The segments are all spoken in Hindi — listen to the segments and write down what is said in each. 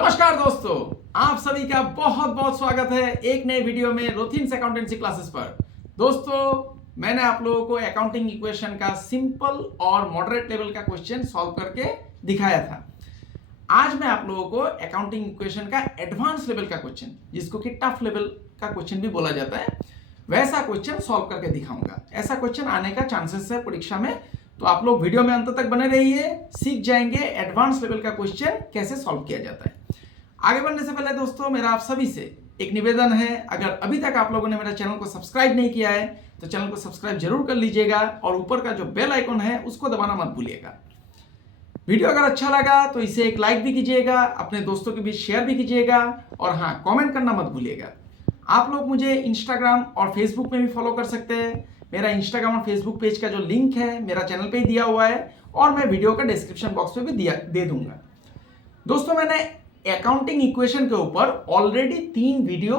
नमस्कार दोस्तों, आप सभी का बहुत बहुत स्वागत है एक नए वीडियो में रोथिन्स अकाउंटेंसी क्लासेस पर। दोस्तों, मैंने आप लोगों को अकाउंटिंग इक्वेशन का सिंपल और मॉडरेट लेवल का क्वेश्चन सॉल्व करके दिखाया था। आज मैं आप लोगों को अकाउंटिंग इक्वेशन का एडवांस लेवल का क्वेश्चन, जिसको कि टफ लेवल का क्वेश्चन भी बोला जाता है, वैसा क्वेश्चन सॉल्व करके दिखाऊंगा। ऐसा क्वेश्चन आने का चांसेस है परीक्षा में, तो आप लोग वीडियो में अंत तक बने रहिए, सीख जाएंगे एडवांस लेवल का क्वेश्चन कैसे सॉल्व किया जाता है। आगे बढ़ने से पहले दोस्तों, मेरा आप सभी से एक निवेदन है, अगर अभी तक आप लोगों ने मेरा चैनल को सब्सक्राइब नहीं किया है तो चैनल को सब्सक्राइब जरूर कर लीजिएगा और ऊपर का जो बेल आइकन है उसको दबाना मत भूलिएगा। वीडियो अगर अच्छा लगा तो इसे एक लाइक भी कीजिएगा, अपने दोस्तों के बीच शेयर भी कीजिएगा और हाँ, कमेंट करना मत भूलिएगा। आप लोग मुझे इंस्टाग्राम और फेसबुक में भी फॉलो कर सकते हैं। मेरा इंस्टाग्राम और फेसबुक पेज का जो लिंक है मेरा चैनल पे ही दिया हुआ है और मैं वीडियो का डिस्क्रिप्शन बॉक्स में भी दे दूंगा। दोस्तों, मैंने अकाउंटिंग इक्वेशन के ऊपर ऑलरेडी 3 वीडियो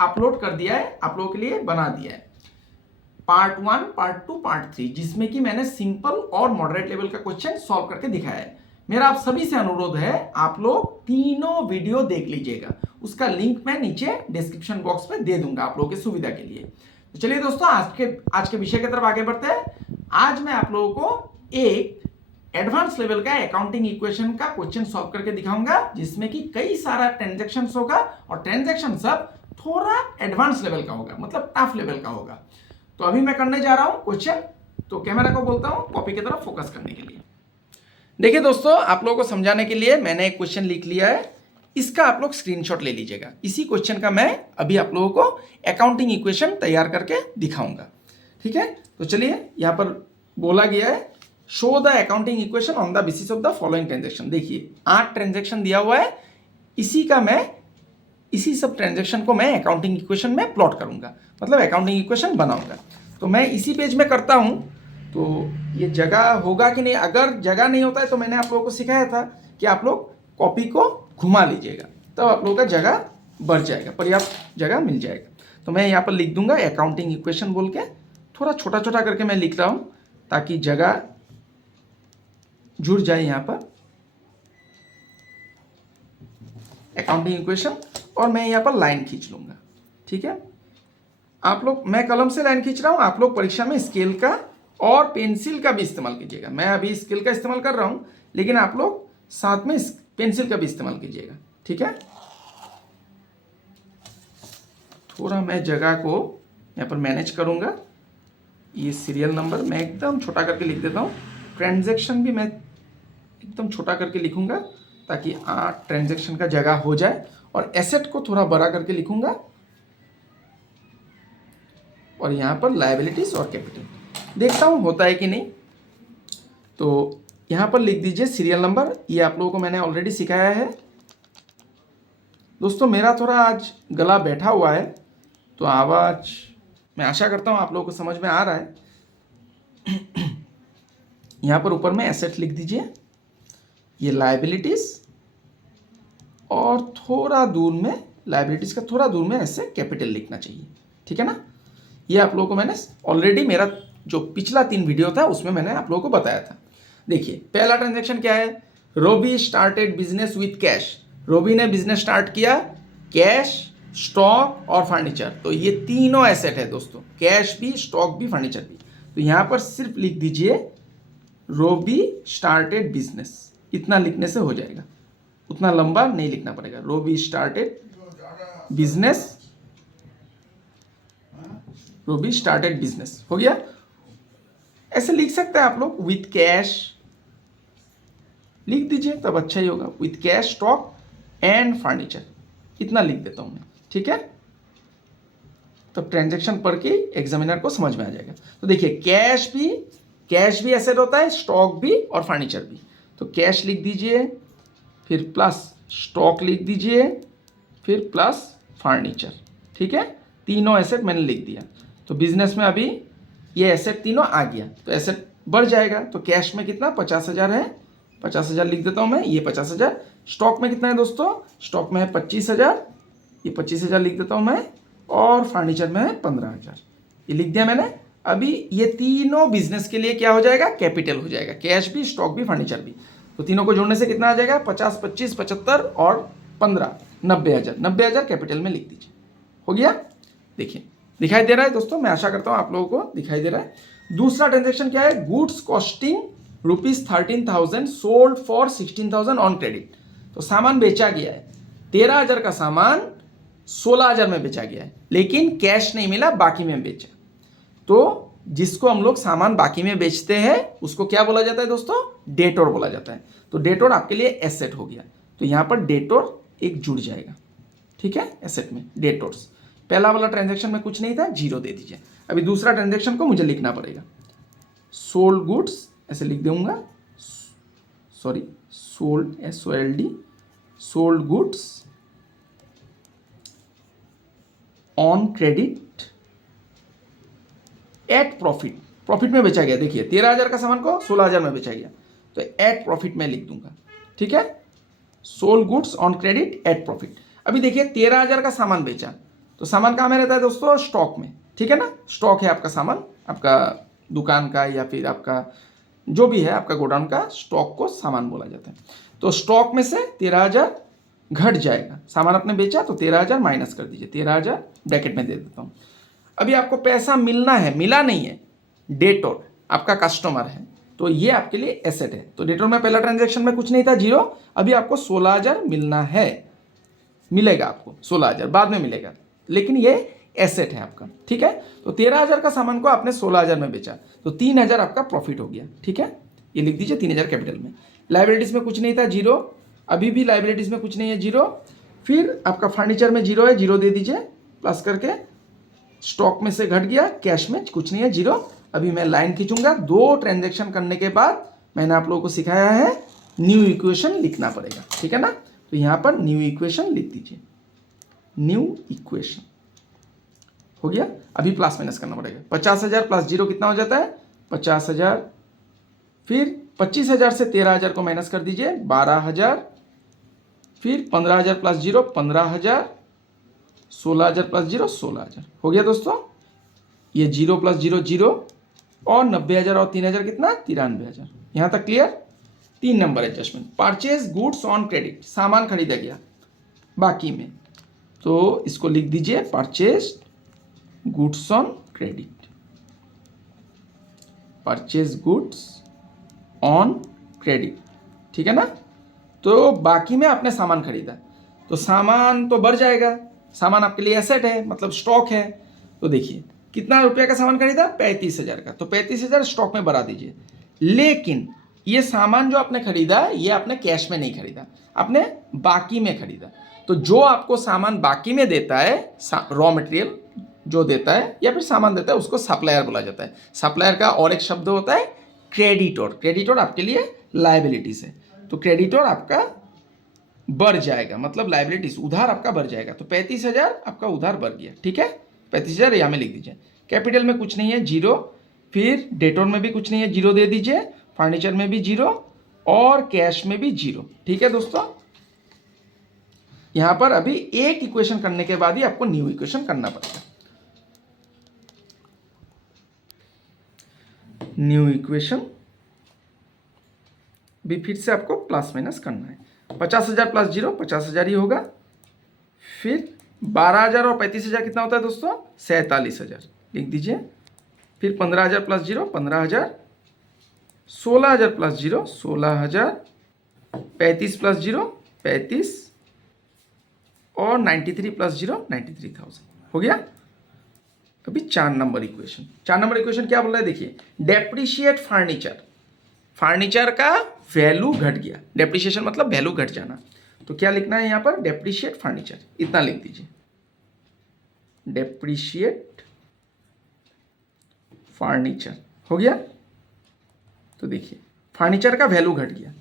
अपलोड कर दिया है, आप लोगों के लिए बना दिया है, पार्ट 1, पार्ट 2, पार्ट 3, जिसमें कि मैंने सिंपल और मॉडरेट लेवल का क्वेश्चन सॉल्व करके दिखाया है। मेरा आप सभी से अनुरोध है, आप लोग तीनों वीडियो देख लीजिएगा। उसका लिंक मैं नीचे डिस्क्रिप्शन बॉक्स में दे दूंगा आप लोगों की सुविधा के लिए। तो चलिए दोस्तों, आज के विषय की तरफ आगे बढ़ते हैं। आज मैं आप लोगों को एक एडवांस लेवल का अकाउंटिंग इक्वेशन का क्वेश्चन सॉल्व करके दिखाऊंगा, जिसमें कि कई सारा ट्रांजैक्शंस होगा और ट्रांजैक्शन सब थोड़ा एडवांस लेवल का होगा, मतलब टफ लेवल का होगा। तो अभी मैं करने जा रहा हूं क्वेश्चन, तो कैमरा को बोलता हूं कॉपी की तरफ फोकस करने के लिए। देखिए दोस्तों, आप लोगों को समझाने के लिए मैंने एक क्वेश्चन लिख लिया है, इसका आप लोग स्क्रीनशॉट ले लीजिएगा। इसी क्वेश्चन का मैं अभी आप लोगों को अकाउंटिंग इक्वेशन तैयार करके दिखाऊंगा, ठीक है। तो चलिए, यहां पर बोला गया है, show the accounting equation on the basis of the following transaction. देखिए 8 ट्रांजैक्शन दिया हुआ है, इसी सब ट्रांजैक्शन को मैं अकाउंटिंग इक्वेशन में प्लॉट करूंगा, मतलब अकाउंटिंग इक्वेशन बनाऊंगा। तो मैं इसी पेज में करता हूं, तो ये जगह होगा कि नहीं। अगर जगह नहीं होता है तो मैंने आप लोगों को सिखाया था कि आप लोग कॉपी को घुमा लीजिएगा, तब आप लोगों का जगह बढ़ जाएगा, पर्याप्त जगह मिल जाएगा। तो मैं यहाँ पर लिख दूंगा अकाउंटिंग इक्वेशन बोल के, थोड़ा छोटा छोटा करके मैं लिख रहा हूँ ताकि जगह जुड़ जाए यहाँ पर अकाउंटिंग इक्वेशन। और मैं यहाँ पर लाइन खींच लूंगा, ठीक है। आप लोग, मैं कलम से लाइन खींच रहा हूँ, आप लोग परीक्षा में स्केल का और पेंसिल का भी इस्तेमाल कीजिएगा। मैं अभी स्केल का इस्तेमाल कर रहा हूँ, लेकिन आप लोग साथ में पेंसिल का भी इस्तेमाल कीजिएगा, ठीक है। थोड़ा मैं जगह को यहाँ पर मैनेज करूँगा। ये सीरियल नंबर मैं एकदम छोटा करके लिख देता हूँ, ट्रांजैक्शन भी मैं एकदम छोटा करके लिखूंगा ताकि 8 ट्रांजैक्शन का जगह हो जाए, और एसेट को थोड़ा बड़ा करके लिखूंगा, और यहाँ पर लायबिलिटीज और कैपिटल देखता हूँ होता है कि नहीं। तो यहाँ पर लिख दीजिए सीरियल नंबर, ये आप लोगों को मैंने ऑलरेडी सिखाया है। दोस्तों, मेरा थोड़ा आज गला बैठा हुआ है, तो आवाज़ मैं आशा करता हूँ आप लोगों को समझ में आ रहा है। यहाँ पर ऊपर में एसेट लिख दीजिए, ये लायबिलिटीज, और थोड़ा दूर में लायबिलिटीज का थोड़ा दूर में ऐसे कैपिटल लिखना चाहिए, ठीक है ना। ये आप लोगों को मैंने ऑलरेडी, मेरा जो पिछला 3 वीडियो था उसमें मैंने आप लोगों को बताया था। देखिए पहला ट्रांजैक्शन क्या है, रोबी स्टार्टेड बिजनेस विथ कैश। रोबी ने बिजनेस स्टार्ट किया, कैश, स्टॉक और फर्नीचर। तो ये तीनों एसेट है दोस्तों, कैश भी, स्टॉक भी, फर्नीचर भी। तो यहाँ पर सिर्फ लिख दीजिए रोबी स्टार्टेड बिजनेस, इतना लिखने से हो जाएगा, उतना लंबा नहीं लिखना पड़ेगा। रोबी स्टार्टेड बिजनेस, रोबी स्टार्टेड बिजनेस हो गया। ऐसे लिख सकते हैं आप लोग, विथ कैश लिख दीजिए तब अच्छा ही होगा, with cash, stock and furniture, इतना लिख देता हूं मैं, ठीक है। तब ट्रांजैक्शन पढ़ के एग्जामिनर को समझ में आ जाएगा। तो देखिए कैश भी एसेट होता है, स्टॉक भी और फर्नीचर भी। तो कैश लिख दीजिए, फिर प्लस स्टॉक लिख दीजिए, फिर प्लस फर्नीचर, ठीक है। तीनों एसेट मैंने लिख दिया। तो बिजनेस में अभी ये एसेट तीनों आ गया, तो एसेट बढ़ जाएगा। तो कैश में कितना, 50,000 है, 50,000 लिख देता हूँ मैं, ये 50,000। स्टॉक में कितना है दोस्तों, स्टॉक में है 25,000, ये 25,000 लिख देता हूँ मैं, और फर्नीचर में है 15,000, ये लिख दिया मैंने। अभी ये तीनों बिजनेस के लिए क्या हो जाएगा, कैपिटल हो जाएगा, कैश भी, स्टॉक भी, फर्नीचर भी। तो तीनों को जोड़ने से कितना आ जाएगा, 50, 25, 75 और 15, 90,000। 90,000 कैपिटल में लिख दीजिए। हो गया। देखिए दिखाई दे रहा है दोस्तों, मैं आशा करता हूँ आप लोगों को दिखाई दे रहा है। दूसरा ट्रांजेक्शन क्या है, goods costing ₹13,000 sold for 16,000 on credit. तो सामान बेचा गया है, 13,000 का सामान 16,000 में बेचा गया है, लेकिन कैश नहीं मिला, बाकी में बेचा। तो जिसको हम लोग सामान बाकी में बेचते हैं उसको क्या बोला जाता है दोस्तों, डेटोर बोला जाता है। तो डेटोर आपके लिए एसेट हो गया। तो यहां पर डेटोर एक जुड़ जाएगा, ठीक है, एसेट में डेटोर्स। पहला वाला ट्रांजैक्शन में कुछ नहीं था, 0 दे दीजिए। अभी दूसरा ट्रांजैक्शन को मुझे लिखना पड़ेगा। सोल्ड गुड्स ऐसे लिख दूंगा, sorry sold, SOLD, sold goods on credit at profit. Profit में बेचा गया। देखिए 13,000 का सामान को 16,000 में बेचा गया, तो एट प्रॉफिट में लिख दूंगा, ठीक है। Sold goods on credit at profit. अभी देखिए 13,000 का सामान बेचा, तो सामान कहाँ में रहता है दोस्तों, स्टॉक में, ठीक है ना। स्टॉक है आपका सामान, आपका दुकान का या फिर आपका जो भी है आपका गोडाउन का, स्टॉक को सामान बोला जाता है। तो स्टॉक में से 13,000 घट जाएगा। सामान आपने बेचा तो 13,000 माइनस कर दीजिए, 13,000 ब्रैकेट में दे देता हूँ। अभी आपको पैसा मिलना है, मिला नहीं है, डेटोर आपका कस्टमर है, तो ये आपके लिए एसेट है। तो डेटोर में पहला ट्रांजैक्शन में कुछ नहीं था, 0। अभी आपको 16,000 मिलना है, मिलेगा आपको 16,000 बाद में मिलेगा, लेकिन ये एसेट है आपका, ठीक है। तो 13,000 का सामान को आपने 16,000 में बेचा, तो 3,000 आपका प्रॉफिट हो गया, ठीक है। ये लिख दीजिए 3,000 कैपिटल में। लाइबिलिटीज में कुछ नहीं था, 0। अभी भी लाइबिलिटीज में कुछ नहीं है, 0। फिर आपका फर्नीचर में 0 है, 0 दे दीजिए प्लस करके। स्टॉक में से घट गया, कैश में कुछ नहीं है, 0। अभी मैं लाइन खींचूंगा। 2 ट्रांजैक्शन करने के बाद मैंने आप लोगों को सिखाया है न्यू इक्वेशन लिखना पड़ेगा, ठीक है ना। तो यहां पर न्यू इक्वेशन लिख दीजिए, न्यू इक्वेशन हो गया। अभी प्लस माइनस करना पड़ेगा। 50,000 प्लस 0 कितना हो जाता है, 50,000। फिर 25,000 से 13,000 को माइनस कर दीजिए, 12,000। फिर 15,000 प्लस 0 15,000, 16,000 प्लस 0 16,000 हो गया दोस्तों। ये 0 प्लस 0 0, और 90,000 और 3,000 कितना, 93,000। यहां तक clear. 3 number adjustment, purchase goods on credit, सामान खरीदा गया बाकी में, तो इसको लिख दीजिए purchase goods on credit, purchase goods on credit, ठीक है ना। तो बाकी में आपने सामान खरीदा, तो सामान तो बढ़ जाएगा, सामान आपके लिए एसेट है, मतलब स्टॉक है। तो देखिए कितना रुपया का सामान खरीदा, 35,000 का, तो 35,000 स्टॉक में बढ़ा दीजिए। लेकिन ये सामान जो आपने खरीदा, ये आपने कैश में नहीं खरीदा, आपने बाकी में खरीदा। तो जो आपको सामान बाकी में देता है, रॉ मटेरियल जो देता है या फिर सामान देता है, उसको सप्लायर बोला जाता है। सप्लायर का और एक शब्द होता है क्रेडिटर। क्रेडिटर आपके लिए लायबिलिटीज है, तो क्रेडिटर आपका बढ़ जाएगा, मतलब लायबिलिटीज, उधार आपका बढ़ जाएगा। तो 35,000 आपका उधार बढ़ गया, ठीक है। 35,000 यहाँ में लिख दीजिए। कैपिटल में कुछ नहीं है, 0। फिर डेटोर में भी कुछ नहीं है, 0 दे दीजिए। फर्नीचर में भी 0 और कैश में भी 0, ठीक है दोस्तों। यहां पर अभी एक इक्वेशन करने के बाद ही आपको न्यू इक्वेशन करना पड़ेगा। न्यू इक्वेशन भी फिर से आपको प्लस माइनस करना है। 50,000 प्लस 0 50,000 ही होगा। फिर 12,000 और 35,000 कितना होता है दोस्तों, 47,000 लिख दीजिए। फिर 15,000 प्लस 0 15,000, 16,000 प्लस 0 16,000, 35 प्लस 0 35, और 93 प्लस 0 93,000 हो गया। अभी 4 नंबर इक्वेशन। 4 नंबर इक्वेशन क्या बोल रहा है, देखिए डेप्रिशिएट फर्नीचर, फर्नीचर का वैल्यू घट गया। डेप्रिशिएशन मतलब वैल्यू घट जाना, तो क्या लिखना है यहाँ पर, डेप्रिशिएट फर्नीचर, इतना लिख दीजिए, डेप्रिशिएट फर्नीचर हो गया। तो देखिए फर्नीचर का वैल्यू घट गया,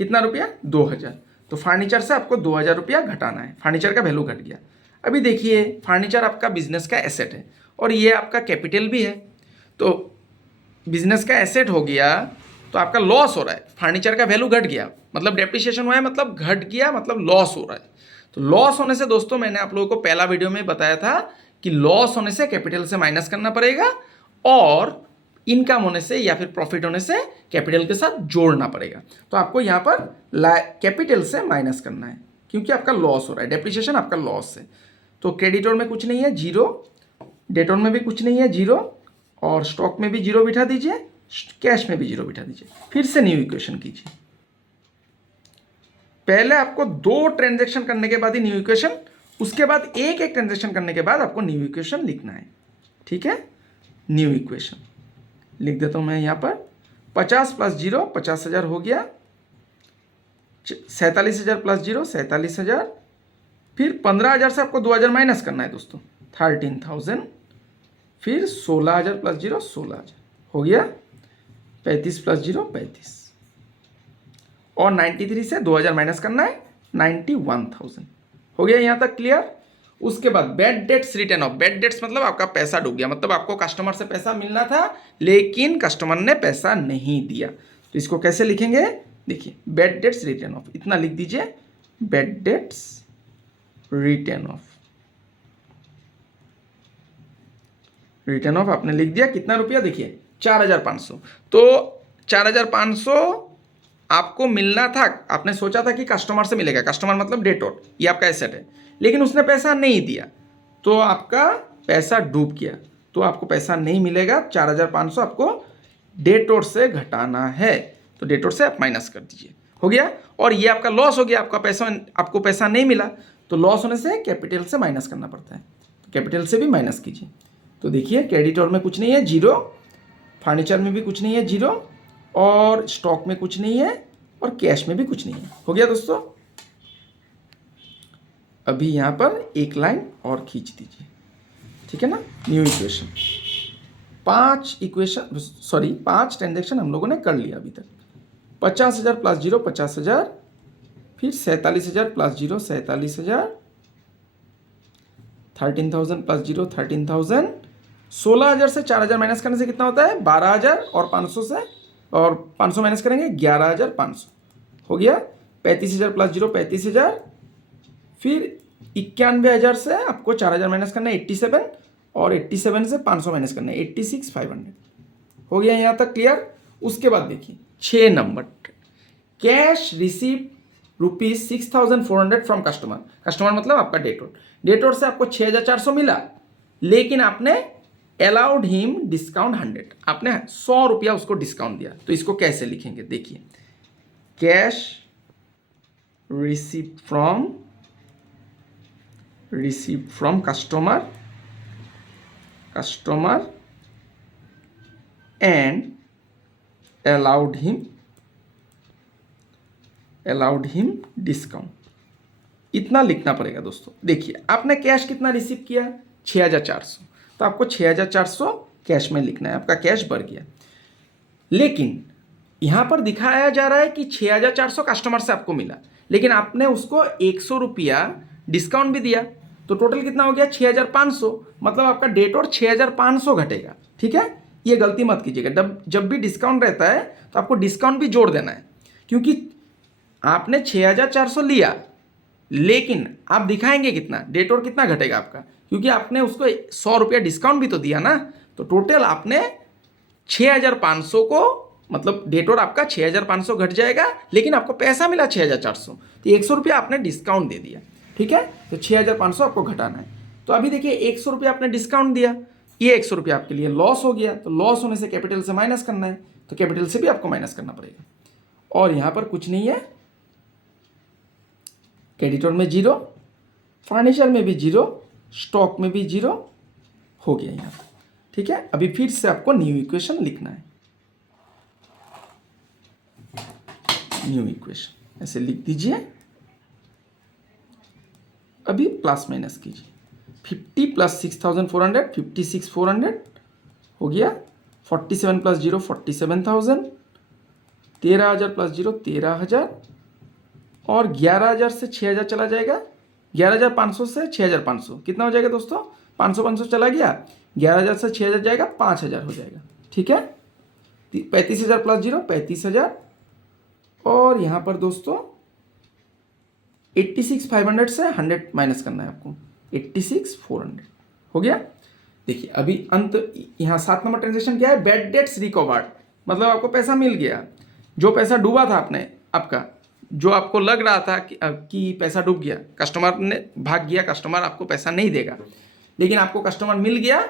कितना रुपया, 2,000। तो फर्नीचर से आपको 2,000 रुपया घटाना है, फर्नीचर का वैल्यू घट गया। अभी देखिए फर्नीचर आपका बिजनेस का एसेट है और ये आपका कैपिटल भी है, तो बिजनेस का एसेट हो गया तो आपका लॉस हो रहा है। फर्नीचर का वैल्यू घट गया मतलब डेप्रिसिएशन हुआ है, मतलब घट गया मतलब लॉस हो रहा है। तो लॉस होने से दोस्तों मैंने आप लोगों को पहला वीडियो में बताया था कि लॉस होने से कैपिटल से माइनस करना पड़ेगा और इनकम होने से या फिर प्रॉफिट होने से कैपिटल के साथ जोड़ना पड़ेगा। तो आपको यहाँ पर कैपिटल से माइनस करना है क्योंकि आपका लॉस हो रहा है, डेप्रिसिएशन आपका लॉस है। तो क्रेडिटर में कुछ नहीं है, जीरो, डेटर में भी कुछ नहीं है, जीरो, और स्टॉक में भी जीरो बिठा दीजिए, कैश में भी जीरो बिठा दीजिए। फिर से न्यू इक्वेशन कीजिए। पहले आपको 2 ट्रांजैक्शन करने के बाद ही न्यू इक्वेशन, उसके बाद एक एक ट्रांजैक्शन करने के बाद आपको न्यू इक्वेशन लिखना है। ठीक है, न्यू इक्वेशन लिख देता हूं मैं यहाँ पर। 50 प्लस जीरो 50,000 हो गया, 47,000 प्लस जीरो 47,000, फिर 15,000 से आपको 2,000 माइनस करना है दोस्तों, 13,000, फिर 16,000 प्लस जीरो 16,000 हो गया, 35 प्लस जीरो 35, और 93 से 2,000 माइनस करना है, 91,000 हो गया। यहाँ तक क्लियर। उसके बाद bad debts return of. Bad debts मतलब आपका पैसा डूब गया, मतलब आपको कस्टमर से पैसा मिलना था लेकिन कस्टमर ने पैसा नहीं दिया। तो इसको कैसे लिखेंगे, देखिए, बैड डेट्स रिटर्न ऑफ, इतना लिख दीजिए, bad debts return of. Return of आपने लिख दिया, कितना रुपया, देखिए 4,500। तो 4,500 आपको मिलना था, आपने सोचा था कि कस्टमर से मिलेगा, कस्टमर मतलब डेटोर, ये आपका एसेट है, लेकिन उसने पैसा नहीं दिया तो आपका पैसा डूब गया, तो आपको पैसा नहीं मिलेगा। 4,500 आपको डेटोर से घटाना है, तो डेटोर से आप माइनस कर दीजिए, हो गया। और ये आपका लॉस हो गया, आपको पैसा नहीं मिला, तो लॉस होने से कैपिटल से माइनस करना पड़ता है, तो कैपिटल से भी माइनस कीजिए। तो देखिए, क्रेडिटर में कुछ नहीं है, जीरो, फर्नीचर में भी कुछ नहीं है, जीरो, और स्टॉक में कुछ नहीं है, और कैश में भी कुछ नहीं है, हो गया दोस्तों। अभी यहाँ पर एक लाइन और खींच दीजिए, ठीक है ना, न्यू इक्वेशन। 5 ट्रांजेक्शन हम लोगों ने कर लिया अभी तक। 50,000 प्लस जीरो 50,000, फिर 47,000 प्लस जीरो 47,000, 13,000 प्लस जीरो 13,000, 16,000 से 4,000 माइनस करने से कितना होता है, 12,000, और 500 से, और 500 माइनस करेंगे 11,500 हो गया। 35,000 प्लस जीरो 35,000, फिर 91,000 से आपको 4,000 माइनस करना है 87, और 87 से 500 माइनस करना है 86,500 हो गया। यहाँ तक क्लियर। उसके बाद देखिए 6 number, cash receive ₹6,400 from customer. Customer मतलब आपका डेटोर, डेटोर से आपको 6,400 मिला, लेकिन आपने अलाउड हिम डिस्काउंट 100, आपने 100 रुपया उसको डिस्काउंट दिया। तो इसको कैसे लिखेंगे, देखिए, cash receive from customer and allowed him discount, इतना लिखना पड़ेगा दोस्तों। देखिए, आपने कैश कितना रिसीव किया, 6,400, तो आपको 6,400 कैश में लिखना है, आपका कैश बढ़ गया। लेकिन यहां पर दिखाया जा रहा है कि 6,400 कस्टमर से आपको मिला, लेकिन आपने उसको 100 रुपया डिस्काउंट भी दिया, तो टोटल कितना हो गया, 6,500, मतलब आपका डेटोर 6,500 घटेगा। ठीक है, ये गलती मत कीजिएगा, जब भी डिस्काउंट रहता है तो आपको डिस्काउंट भी जोड़ देना है, क्योंकि आपने 6,400 लिया, लेकिन आप दिखाएंगे कितना, डेटोर कितना घटेगा आपका, क्योंकि आपने उसको 100 रुपया डिस्काउंट भी तो दिया ना। तो टोटल आपने 6,500 को, मतलब डेटोर आपका 6,500 घट जाएगा, लेकिन आपको पैसा मिला 6,400, तो 100 रुपया आपने डिस्काउंट दे दिया। ठीक है, तो 6,500 आपको घटाना है। तो अभी देखिए 100 रुपया आपने डिस्काउंट दिया, ये 100 रुपया आपके लिए लॉस हो गया, तो लॉस होने से कैपिटल से माइनस करना है, तो कैपिटल से भी आपको माइनस करना पड़ेगा। और यहां पर कुछ नहीं है, क्रेडिटर में जीरो, फर्नीचर में भी जीरो, स्टॉक में भी जीरो हो गया यहाँ पर। ठीक है, अभी फिर से आपको न्यू इक्वेशन लिखना है। न्यू इक्वेशन ऐसे लिख दीजिए, अभी प्लस माइनस कीजिए। 50 प्लस 6,400 56,400 हो गया। 47 प्लस जीरो 47,000, 13,000 प्लस जीरो 13,000, और 11,000 से 6,000 चला जाएगा, 11,500 से 6,500 कितना हो जाएगा दोस्तों, 500 चला गया, 11,000 से 6,000 जाएगा, 5,000 हो जाएगा। ठीक है, 35,000 प्लस जीरो 35,000, और यहाँ पर दोस्तों 86,500 से 100 माइनस करना है आपको, 86,400 हो गया। देखिए अभी अंत यहाँ 7 नंबर ट्रांजेक्शन क्या है, बैड डेट्स रिकवर्ड, मतलब आपको पैसा मिल गया। जो पैसा डूबा था आपने आपका, जो आपको लग रहा था कि पैसा डूब गया, कस्टमर ने भाग गया, कस्टमर आपको पैसा नहीं देगा, लेकिन आपको कस्टमर मिल गया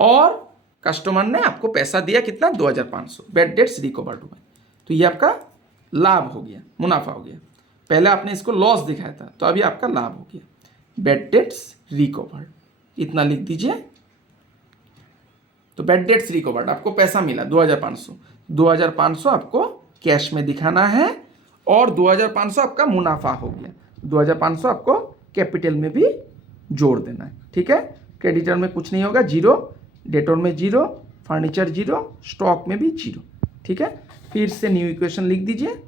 और कस्टमर ने आपको पैसा दिया कितना, 2500, बैड डेट्स रिकवर्ड हुआ। तो ये आपका लाभ हो गया, मुनाफा हो गया। पहले आपने इसको लॉस दिखाया था, तो अभी आपका लाभ हो गया, बैड डेट्स रिकवर्ड, इतना लिख दीजिए। तो बैड डेट्स रिकवर्ड, आपको पैसा मिला 2500, 2500 आपको कैश में दिखाना है और 2500 आपका मुनाफा हो गया। 2500 आपको कैपिटल में भी जोड़ देना है, ठीक है। क्रेडिटर में कुछ नहीं होगा, 0, डेटोर में 0, फर्नीचर 0, स्टॉक में भी 0, ठीक है। फिर से न्यू इक्वेशन लिख दीजिए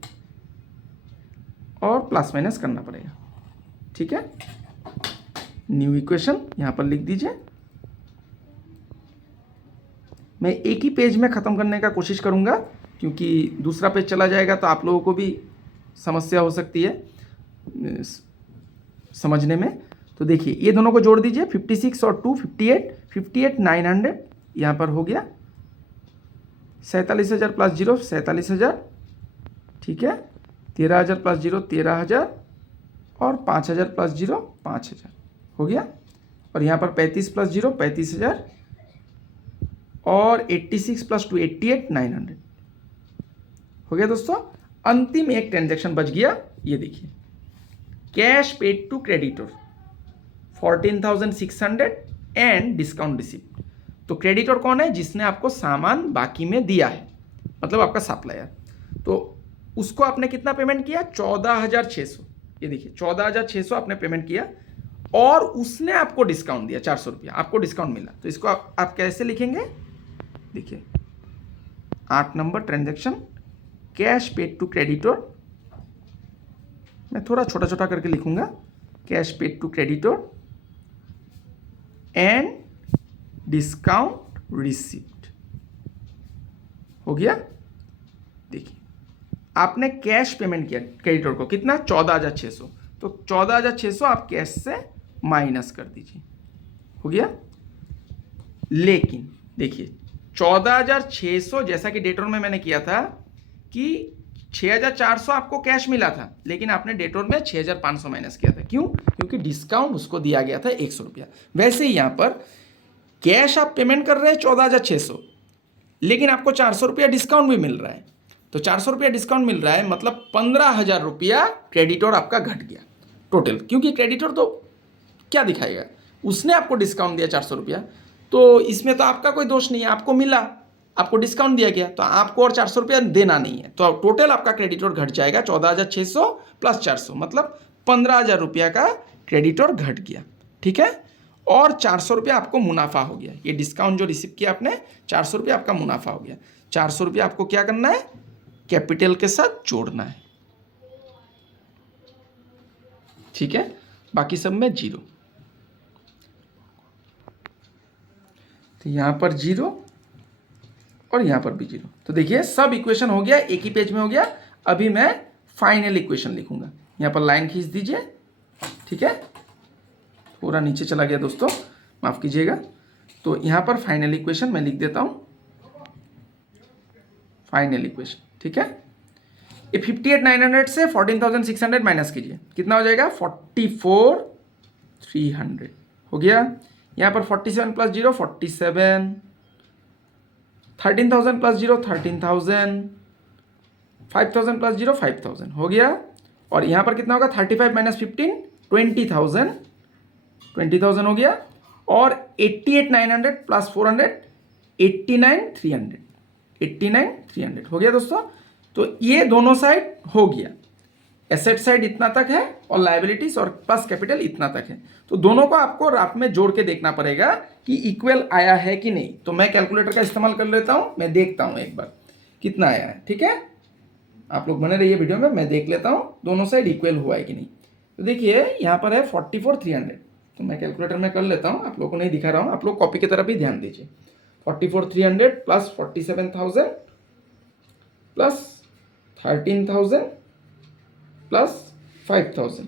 और प्लस माइनस करना पड़ेगा, ठीक है। न्यू इक्वेशन यहाँ पर लिख दीजिए। मैं एक ही पेज में ख़त्म करने का कोशिश करूँगा, क्योंकि दूसरा पेज चला जाएगा तो आप लोगों को भी समस्या हो सकती है समझने में। तो देखिए ये दोनों को जोड़ दीजिए, 56 और 2 58, 58 900 यहाँ पर हो गया, 47,000 प्लस 0 47,000, ठीक है। 13,000 प्लस 0 13,000 और 5,000 प्लस 0 5,000 हो गया। और यहाँ पर 35 प्लस 0 35,000 और 86 प्लस 2 88 900 हो गया दोस्तों। अंतिम एक ट्रांजैक्शन बच गया, ये देखिए, cash paid to creditor 14,600 and discount receipt. तो क्रेडिटर कौन है, जिसने आपको सामान बाकी में दिया है, मतलब आपका सप्लायर। तो उसको आपने कितना पेमेंट किया, 14,600, ये देखिए 14,600 आपने पेमेंट किया और उसने आपको डिस्काउंट दिया 400 रुपया, आपको डिस्काउंट मिला। तो इसको आप कैसे लिखेंगे, देखिए 8 number transaction, cash paid to creditor, मैं थोड़ा छोटा छोटा करके लिखूंगा, cash paid to creditor and discount receipt हो गया। देखिए आपने कैश पेमेंट किया क्रेडिटर को कितना, 14,600, तो 14,600 आप कैश से माइनस कर दीजिए, हो गया। लेकिन देखिए 14,600 जैसा कि डेटोर में मैंने किया था कि 6,400 आपको कैश मिला था, लेकिन आपने डेटोर में 6,500 माइनस किया था, क्यों, क्योंकि डिस्काउंट उसको दिया गया था 100 रुपया। वैसे ही यहाँ पर कैश आप पेमेंट कर रहे हैं 14,600, लेकिन आपको 400 रुपया डिस्काउंट भी मिल रहा है। तो 400 रुपया डिस्काउंट मिल रहा है, मतलब 15,000 रुपया क्रेडिटर आपका घट गया टोटल, क्योंकि क्रेडिटर तो क्या दिखाएगा, उसने आपको डिस्काउंट दिया 400 रुपया, तो इसमें तो आपका कोई दोष नहीं है, आपको मिला, आपको डिस्काउंट दिया गया, तो आपको और 400 रुपया देना नहीं है। तो टोटल आपका क्रेडिटर घट जाएगा 14,600 प्लस 400, मतलब 15,000 रुपया का क्रेडिटर घट गया, ठीक है। और 400 रुपया आपको मुनाफा हो गया, ये डिस्काउंट जो रिसीव किया आपने 400 रुपया आपका मुनाफा हो गया। 400 रुपया आपको क्या करना है, कैपिटल के साथ जोड़ना है, ठीक है। बाकी सब में 0, तो यहां पर 0 और यहां पर भी 0। तो देखिए सब इक्वेशन हो गया, एक ही पेज में हो गया। अभी मैं फाइनल इक्वेशन लिखूंगा, यहां पर लाइन खींच दीजिए, ठीक है। पूरा नीचे चला गया दोस्तों, माफ कीजिएगा। तो यहां पर फाइनल इक्वेशन मैं लिख देता हूं, फाइनल इक्वेशन, ठीक है। ये 58,900 से 14,600 माइनस कीजिए, कितना हो जाएगा, 44,300 हो गया। यहाँ पर 47 प्लस 0 47, 13,000 प्लस 0 13,000, 5,000 प्लस 0 5,000 हो गया। और यहाँ पर कितना होगा, 35 माइनस 15 20,000, 20,000 हो गया। और 88,900 प्लस 400 89,300, 89,300 हो गया दोस्तों। तो ये दोनों साइड हो गया, एसेट साइड इतना तक है और लायबिलिटीज और प्लस कैपिटल इतना तक है। तो दोनों को आपको रात में जोड़ के देखना पड़ेगा कि इक्वल आया है कि नहीं। तो मैं कैलकुलेटर का इस्तेमाल कर लेता हूं, मैं देखता हूं एक बार कितना आया है, ठीक है। आप लोग बने रहिए वीडियो में, मैं देख लेता हूं दोनों साइड इक्वल हुआ है कि नहीं। तो देखिए यहाँ पर है 44,300, तो मैं कैलकुलेटर में कर लेता हूँ, आप लोगों को नहीं दिखा रहा हूँ, आप लोग कॉपी की तरफ ही ध्यान दीजिए। 44,300 प्लस 47,000 प्लस 13,000 प्लस 5,000,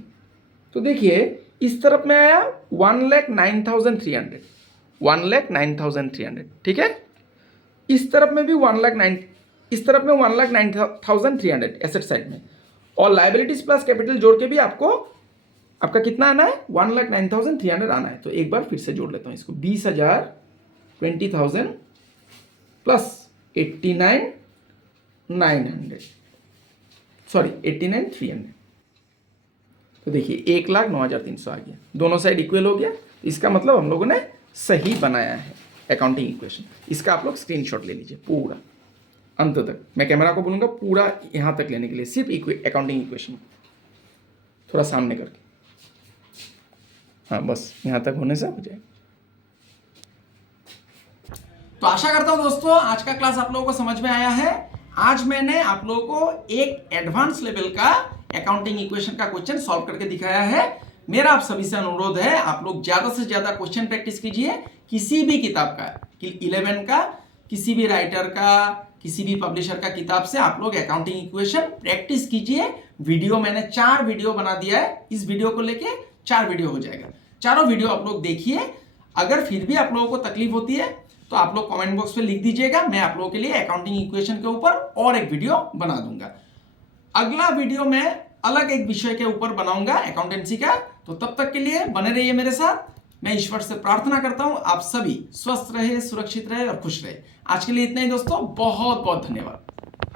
तो देखिए इस तरफ में आया 1,09,300, 1,09,300, ठीक है। इस तरफ में भी 1,09,000, इस तरफ में 1,09,300 एसेट साइड में, और लाइबिलिटीज प्लस कैपिटल जोड़ के भी आपका कितना आना है, 1,09,300 आना है। तो एक बार फिर से जोड़ लेता हूँ इसको, 20,000, 20,000 प्लस 89,900, सॉरी 89,300। तो देखिए 1,09,300 आ गया, दोनों साइड इक्वल हो गया। इसका मतलब हम लोगों ने सही बनाया है अकाउंटिंग इक्वेशन। इसका आप लोग स्क्रीनशॉट ले लीजिए पूरा अंत तक। मैं कैमरा को बोलूँगा पूरा यहाँ तक लेने के लिए, सिर्फ अकाउंटिंग इक्वेशन थोड़ा सामने करके, हाँ बस यहाँ तक होने से हो जाए। तो आशा करता हूँ दोस्तों आज का क्लास आप लोगों को समझ में आया है। आज मैंने आप लोगों को एक एडवांस लेवल का अकाउंटिंग इक्वेशन का क्वेश्चन सॉल्व करके दिखाया है। मेरा आप सभी से अनुरोध है, आप लोग ज्यादा से ज्यादा क्वेश्चन प्रैक्टिस कीजिए, किसी भी किताब का, 11 का, किसी भी राइटर का, किसी भी पब्लिशर का किताब से आप लोग अकाउंटिंग इक्वेशन प्रैक्टिस कीजिए। वीडियो मैंने 4 वीडियो बना दिया है, इस वीडियो को लेके 4 वीडियो हो जाएगा। चारों वीडियो आप लोग देखिए। अगर फिर भी आप लोगों को तकलीफ होती है तो आप लोग कमेंट बॉक्स में लिख दीजिएगा, मैं आप लोगों के लिए अकाउंटिंग इक्वेशन के ऊपर और एक वीडियो बना दूंगा। अगला वीडियो मैं अलग एक विषय के ऊपर बनाऊंगा अकाउंटेंसी का। तो तब तक के लिए बने रहिए मेरे साथ। मैं ईश्वर से प्रार्थना करता हूं आप सभी स्वस्थ रहे, सुरक्षित रहे और खुश रहे। आज के लिए इतना ही दोस्तों, बहुत बहुत धन्यवाद।